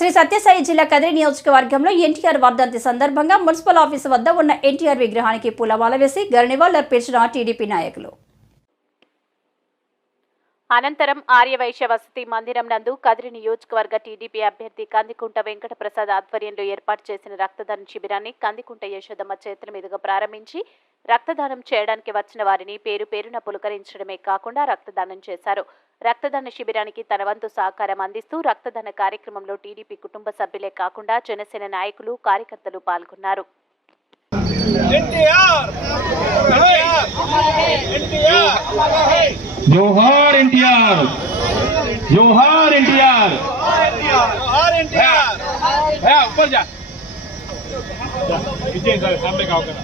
శ్రీ సత్యసాయి జిల్లా కదిరి నియోజకవర్గంలో ఎన్టీఆర్ వర్ధంతి సందర్భంగా మున్సిపల్ ఆఫీసు వద్ద ఉన్న ఎన్టీఆర్ విగ్రహానికి పూలమాల వేసి ఘననివాళులర్పించిన టీడీపీ నాయకులు. అనంతరం ఆర్యవైశ్య వసతి మందిరం నందు కదిరి నియోజకవర్గ టీడీపీ అభ్యర్థి కందికుంట వెంకట ప్రసాద్ ఆధ్వర్యంలో ఏర్పాటు చేసిన రక్తదాన శిబిరాన్ని కందికుంట యశోదమ్మ చేతుల మీదుగా ప్రారంభించి రక్తదానం చేయడానికి వచ్చిన వారిని పేరు పేరున పులకరించడమే కాకుండా రక్తదానం చేశారు. రక్తదాన శిబిరానికి తన వంతు సహకారం అందిస్తూ రక్తదాన కార్యక్రమంలో టీడీపీ కుటుంబ సభ్యులే కాకుండా జనసేన నాయకులు కార్యకర్తలు పాల్గొన్నారు. जोहार एनटीआर, जोहार एनटीआर, जोहार एनटीआर। है ऊपर जा, पीछे सामने का होगा।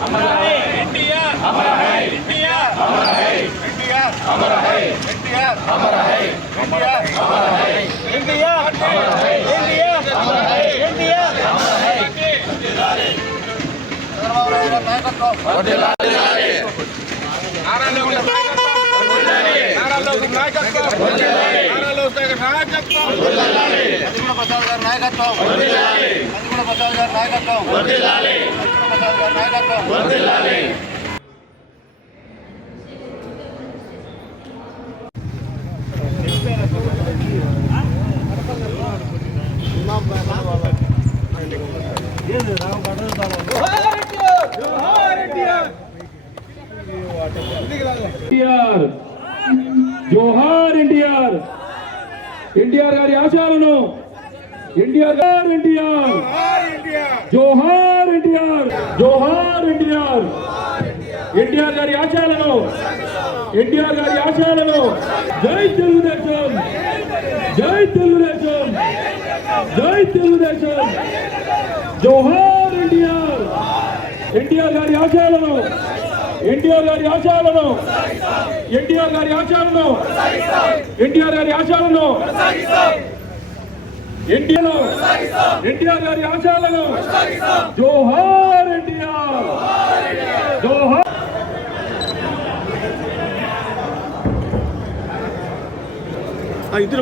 हमारा है एनटीआर, हमारा है एनटीआर, हमारा है एनटीआर, हमारा है एनटीआर, हमारा है एनटीआर, हमारा है एनटीआर, हमारा है एनटीआर, हमारा है एनटीआर, हमारा है जोहार एनटीआर, एनटीआर गारी आशाలను एनटीआर गारी एनटीआर, जोहार एनटीआर, जोहार एनटीआर, एनटीआर गारी आशाలను एनटीआर गारी आशाలను जय తెలుగుదేశం, जय తెలుగుదేశం, जय తెలుగుదేశం, जोहार एनटीआर, एनटीआर गारी आशाలను एनटीआर गारी आशाలను एनटीआर गारी आशाలను एनटीआर गारी आशाలను एनटीआर गारी आशाలను जोहार एनटीआर, जोहार इधर